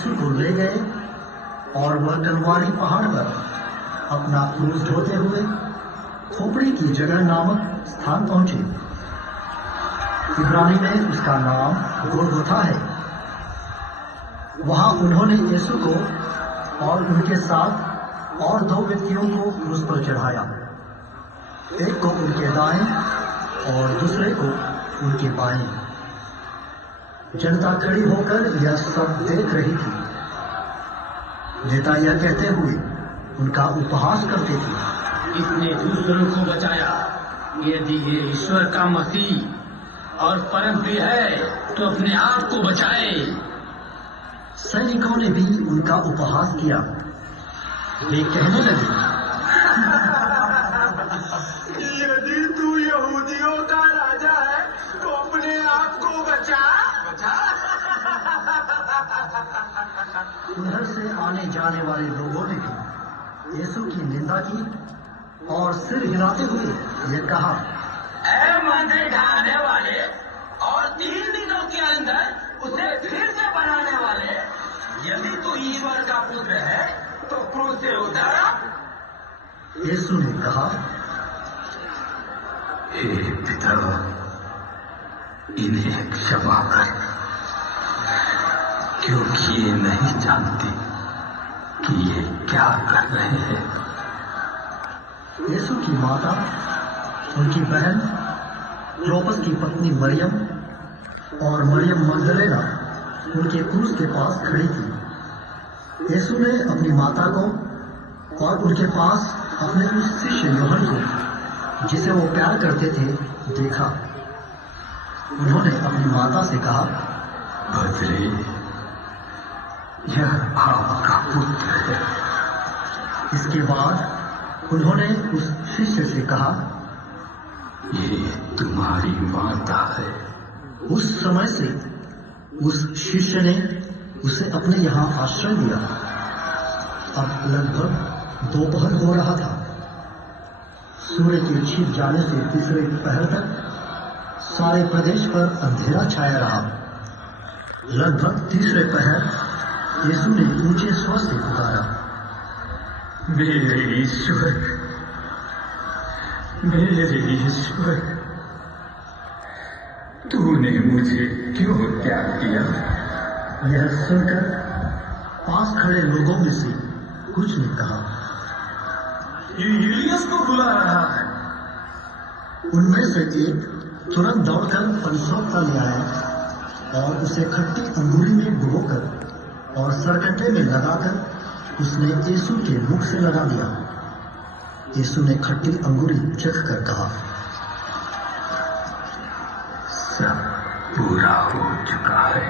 यीशु को ले गए और वह कलवारी पहाड़ पर अपना क्रूस ढोते हुए खोपड़ी की जगह नामक स्थान पहुंचे। इब्रानी में उसका नाम गोलगोथा है। वहां उन्होंने यीशु को और उनके साथ और 2 व्यक्तियों को क्रूस पर चढ़ाया, एक को उनके दाएं और दूसरे को उनके बाएं। जनता खड़ी होकर यह सब देख रही थी। नेता यह कहते हुए उनका उपहास करते थे, इसने दूसरों को बचाया, यदि ये ईश्वर का मसीह और परम प्रिय है तो अपने आप को बचाए। सैनिकों ने भी उनका उपहास किया। वे कहने लगे, यदि तू यहूदियों का राजा है तो अपने आप को बचा। उधर से आने जाने वाले लोगों ने भी यीशु की निंदा की और सिर हिलाते हुए ये कहा, ऐ मंदिर ढाने वाले और 3 दिनों के अंदर उसे फिर से बनाने वाले, यदि तू ईश्वर का पुत्र है तो क्रूस से उतर आ। यीशु ने कहा, हे पिता, इन्हें क्षमा कर, क्योंकि ये नहीं जानते कि ये क्या कर रहे हैं। यीशु की माता, उनकी बहन, क्लोपस की पत्नी मरियम और मरियम मगदलेना उनके क्रूस के पास खड़ी थी। यीशु ने अपनी माता को और उनके पास अपने उस शिष्य यूहन्ना को, जिसे वो प्यार करते थे, देखा। उन्होंने अपनी माता से कहा, भद्रे, यह आपका पुत्र है। इसके बाद उन्होंने उस शिष्य से कहा, ये तुम्हारी माता है। उस समय से उस शिष्य ने उसे अपने यहाँ आश्रय दिया। अब लगभग दोपहर हो रहा था। सूर्य के छिप जाने से तीसरे पहर तक सारे प्रदेश पर अंधेरा छाया रहा। लगभग तीसरे पहर यीशु ने ऊंचे स्वर से पुकारा, मेरे ईश्वर, मेरे ईश्वर, तूने मुझे क्यों त्याग किया। यह सुनकर पास खड़े लोगों में से कुछ ने कहा, ये एलियस को बुला रहा है। उनमें से एक तुरंत दौड़कर पनसौता ले आया और उसे खट्टी अंगूरी में डुबोकर और सरकटे में लगाकर उसने यीशु के मुख से लगा दिया। यीशु ने खट्टी अंगूरी चख कर कहा, सब पूरा हो चुका है।